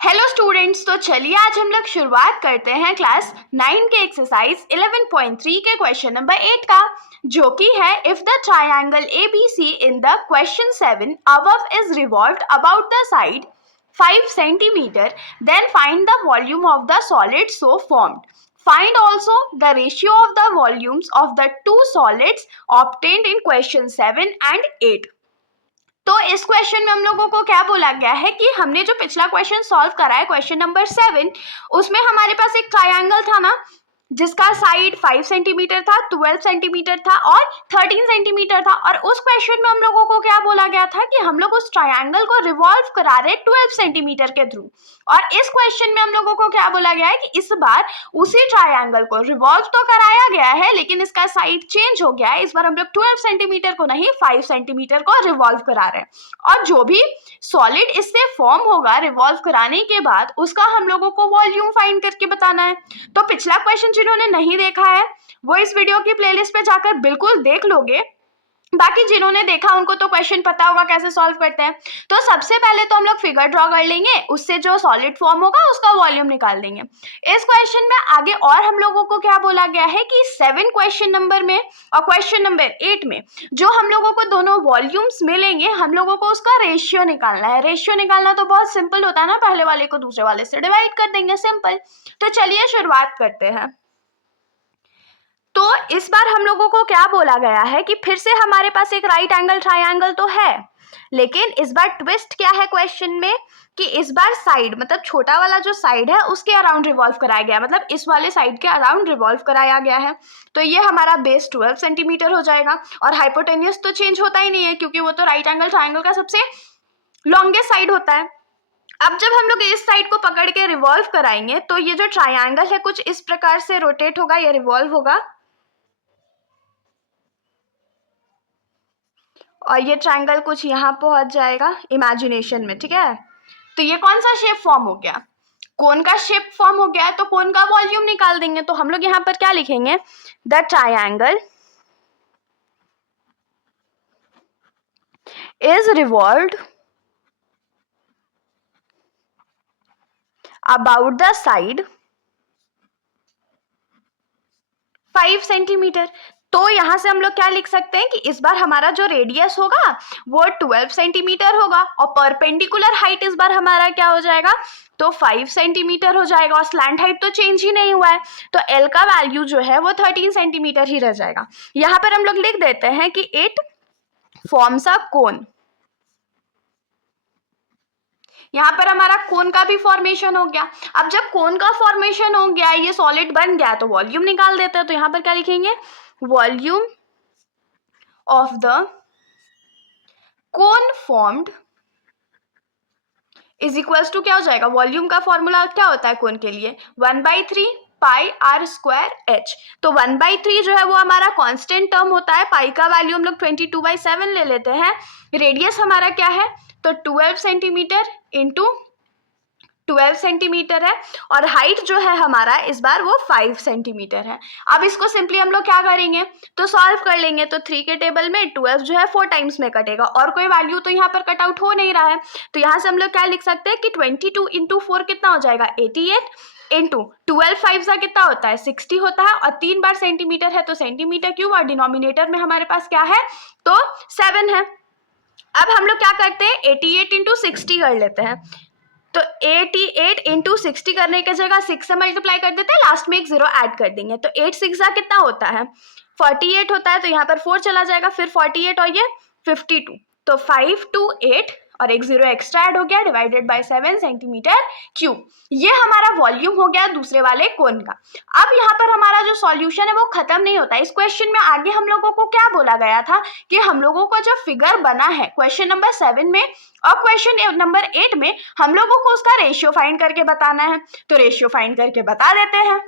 Hello students, तो चलिए आज हम लोग शुरुआत करते हैं क्लास 9 के एक्सरसाइज 11.3 के क्वेश्चन नंबर 8 का, जो कि है if the triangle ABC in the question 7 above is revolved about the side 5 centimeter, then find the volume of the solid so formed. Find also the ratio of the volumes of the two solids obtained in question 7 and 8. तो इस question में हम लोगों को क्या बोला गया है कि हमने जो पिछला क्वेश्चन सॉल्व करा है क्वेश्चन नंबर 7, उसमें हमारे पास एक ट्रायंगल था ना, जिसका साइड 5 सेंटीमीटर था, 12 सेंटीमीटर था और 13 सेंटीमीटर था। और उस क्वेश्चन में हम लोगों को क्या बोला गया था कि हम लोग उस ट्रायंगल को रिवॉल्व करा रहे 12 सेंटीमीटर के थ्रू। और इस क्वेश्चन में हम लोगों को क्या बोला गया है कि इस बार उसी ट्रायंगल को रिवॉल्व तो कराया गया है, लेकिन इसका साइड चेंज हो गया है। इस बार हम लोग 12 सेंटीमीटर को नहीं 5 सेंटीमीटर को रिवॉल्व करा रहे हैं। और जो भी सॉलिड इससे फॉर्म होगा रिवॉल्व कराने के बाद, उसका हम लोगों को वॉल्यूम फाइंड करके बताना है। तो पिछला क्वेश्चन जिन्होंने नहीं देखा है वो इस वीडियो की प्लेलिस्ट पे जाकर बिल्कुल देख लोगे। बाकी जिन्होंने देखा उनको तो क्वेश्चन पता होगा कैसे सॉल्व करते हैं। तो सबसे पहले तो हम लोग फिगर ड्रॉ कर लेंगे, उससे जो सॉलिड फॉर्म होगा उसका वॉल्यूम निकाल देंगे। इस क्वेश्चन में आगे और हम लोगों को क्या बोला गया है कि 7 क्वेश्चन नंबर में और क्वेश्चन नंबर 8 में जो हम लोगों को दोनों वॉल्यूम्स मिलेंगे, हम लोगों को उसका रेशियो निकालना है। रेशियो निकालना तो बहुत सिंपल होता है ना, पहले वाले को दूसरे वाले से डिवाइड कर देंगे, सिंपल। तो चलिए शुरुआत करते हैं। तो इस बार हम लोगों को क्या बोला गया है कि फिर से हमारे पास एक राइट एंगल ट्रायंगल तो है, लेकिन इस बार ट्विस्ट क्या है क्वेश्चन में कि इस बार साइड मतलब छोटा वाला जो साइड है उसके अराउंड रिवॉल्व कराया गया, मतलब इस वाले साइड के अराउंड रिवॉल्व कराया गया है। तो ये हमारा बेस 12 सेंटीमीटर हो जाएगा। और हाइपोटेन्यूज तो चेंज होता ही नहीं है, क्योंकि वो तो राइट एंगल ट्रायंगल का सबसे लॉन्गेस्ट साइड होता है। अब जब हम लोग इस साइड को पकड़ के रिवॉल्व कराएंगे तो ये जो ट्रायंगल है कुछ इस प्रकार से रोटेट होगा, ये रिवॉल्व होगा और ये ट्रायंगल कुछ यहाँ पहुंच जाएगा इमेजिनेशन में, ठीक है। तो ये कौन सा शेप फॉर्म हो गया? कोन का शेप फॉर्म हो गया है, तो कोन का वॉल्यूम निकाल देंगे। तो हम लोग यहाँ पर क्या लिखेंगे? The triangle is revolved about the side 5 centimetre. तो यहां से हम लोग क्या लिख सकते हैं कि इस बार हमारा जो रेडियस होगा वो 12 सेंटीमीटर होगा और परपेंडिकुलर हाइट इस बार हमारा क्या हो जाएगा? तो 5 सेंटीमीटर हो जाएगा। और स्लैंट हाइट तो चेंज ही नहीं हुआ है, तो एल का वैल्यू जो है वो 13 सेंटीमीटर ही रह जाएगा। यहाँ पर हम लोग लिख देते हैं कि इट फॉर्म्स अ कोन। यहाँ पर हमारा कोन का भी फॉर्मेशन हो गया। अब जब कोन का फॉर्मेशन हो गया, ये सॉलिड बन गया, तो वॉल्यूम निकाल देते हैं। तो यहाँ पर क्या लिखेंगे? Volume of the cone formed is equals to क्या हो जाएगा? वॉल्यूम का फॉर्मूला क्या होता है कोन के लिए? 1/3 पाई आर स्क्वायर एच। तो 1/3 जो है वो हमारा कांस्टेंट टर्म होता है। पाई का वैल्यू हम लोग 22/7 ले लेते हैं। रेडियस हमारा क्या है? तो 12 सेंटीमीटर इंटू 12 सेंटीमीटर है। और हाइट जो है हमारा इस बार वो 5 सेंटीमीटर है। अब इसको सिंपली हम लोग क्या करेंगे? तो सॉल्व कर लेंगे। तो 3 के टेबल में 12 जो है 4 टाइम्स में कटेगा और कोई वैल्यू तो यहाँ पर कट आउट हो नहीं रहा है। तो यहाँ से हम लोग क्या लिख सकते हैं कि 22 इंटू 4 कितना हो जाएगा? 88 इंटू 12 5 का कितना होता है? 60 होता है। और 3 बार सेंटीमीटर है तो सेंटीमीटर क्यूब, और डिनोमिनेटर में हमारे पास क्या है? तो 7 है। अब हम लोग क्या करते हैं? 88 इंटू 60 कर लेते हैं। तो 88 इंटू 60 करने की जगह 6 से मल्टीप्लाई कर देते हैं, लास्ट में एक 0 ऐड कर देंगे। तो 8 6 कितना होता है? 48 होता है। तो यहाँ पर 4 चला जाएगा, फिर 48 और ये 52। तो 5 to 8 और एक 0 एक्स्ट्रा ऐड हो गया, डिवाइडेड बाय 7 सेंटीमीटर क्यूब। ये हमारा वॉल्यूम हो गया दूसरे वाले कोन का। अब यहाँ पर हमारा जो सॉल्यूशन है वो खत्म नहीं होता। इस क्वेश्चन में आगे हम लोगों को क्या बोला गया था कि हम लोगों को जो फिगर बना है क्वेश्चन नंबर 7 में और क्वेश्चन नंबर 8 में, हम लोगों को उसका रेशियो फाइंड करके बताना है। तो रेशियो फाइंड करके बता देते हैं।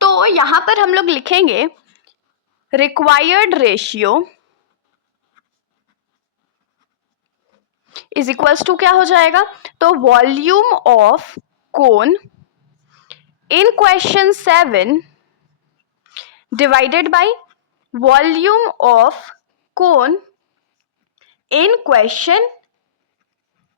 तो यहाँ पर हम लोग लिखेंगे required ratio is equals to क्या हो जाएगा? तो volume of cone in question 7 divided by volume of cone in question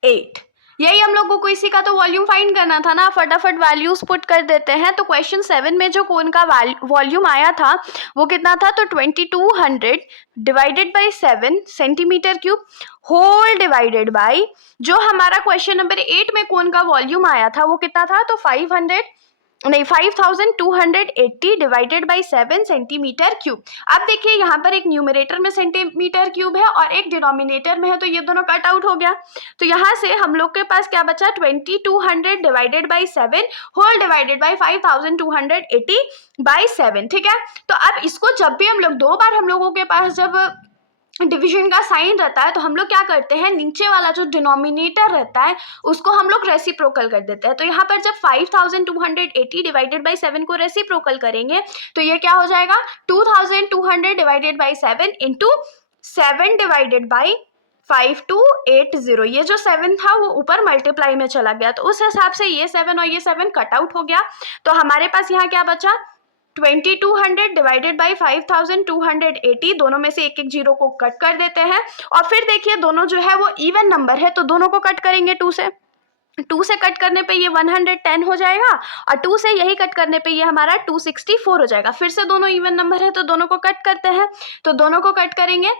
8। यही हम लोगों को इसी का तो वॉल्यूम फाइंड करना था ना, फटाफट वैल्यूज पुट कर देते हैं। तो क्वेश्चन 7 में जो कोन का वॉल्यूम आया था वो कितना था, तो 2200 divided by 7 centimetre cube whole divided by जो हमारा क्वेश्चन नंबर 8 में कोन का वॉल्यूम आया था वो कितना था, तो 5280 डिवाइडेड बाई 7 सेंटीमीटर क्यूब। अब देखिए यहाँ पर एक न्यूमरेटर में सेंटीमीटर क्यूब है और एक डिनोमिनेटर में है, तो ये दोनों कट आउट हो गया। तो यहाँ से हम लोग के पास क्या बचा, 2200 divided by 7 whole divided by 5280 by 7। ठीक है, तो अब इसको जब भी हम लोग दो बार हम लोगों के पास जब डिवीजन का साइन रहता है तो हम लोग क्या करते हैं, नीचे वाला जो डिनोमिनेटर रहता है उसको हम लोग रेसिप्रोकल कर देते हैं। तो यहाँ पर जब 5280 डिवाइडेड बाई 7 को रेसिप्रोकल करेंगे तो ये क्या हो जाएगा, 2200 divided by 7 into 7 divided by 5280। ये जो 7 था वो ऊपर मल्टीप्लाई में चला गया, तो उस हिसाब से ये 7 और ये 7 कट आउट हो गया। तो हमारे पास यहाँ क्या बचा, 2200 डिवाइडेड बाई 5280, दोनों में से एक एक जीरो को कट कर देते हैं। और फिर देखिए दोनों जो है वो इवन नंबर है तो दोनों को कट करेंगे 2 से कट करने पे ये 110 हो जाएगा और 2 से यही कट करने पे ये हमारा 264 हो जाएगा। फिर से दोनों इवन नंबर है तो दोनों को कट करते हैं, तो दोनों को कट करेंगे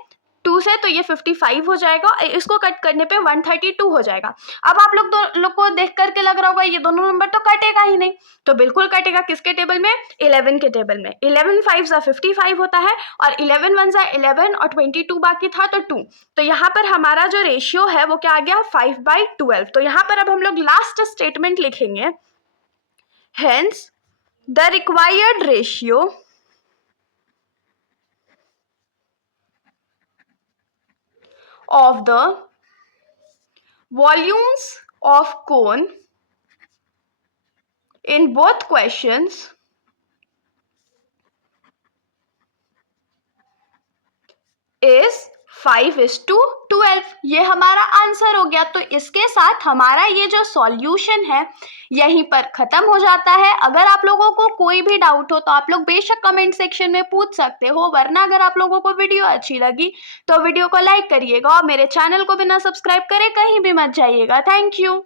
2 से तो ये 55 हो जाएगा, इसको कट करने पे 132 हो जाएगा। अब आप लोग को देख करके लग रहा होगा ये दोनों नंबर तो कटेगा ही नहीं, तो बिल्कुल कटेगा। किसके टेबल में, 11 के टेबल में। 11 5 55 होता है और 11 1 11 और 22 बाकी था तो 2। तो यहाँ पर हमारा जो रेशियो है वो क्या आ गया, 5/12। तो यहाँ पर अब हम लोग लास्ट स्टेटमेंट लिखेंगे, hence the required ratio of the volumes of cone in both questions is 5:12। ये हमारा आंसर हो गया। तो इसके साथ हमारा ये जो सॉल्यूशन है यहीं पर खत्म हो जाता है। अगर आप लोगों को कोई भी डाउट हो तो आप लोग बेशक कमेंट सेक्शन में पूछ सकते हो, वरना अगर आप लोगों को वीडियो अच्छी लगी तो वीडियो को लाइक करिएगा और मेरे चैनल को बिना सब्सक्राइब करे कहीं भी मत जाइएगा। Thank you.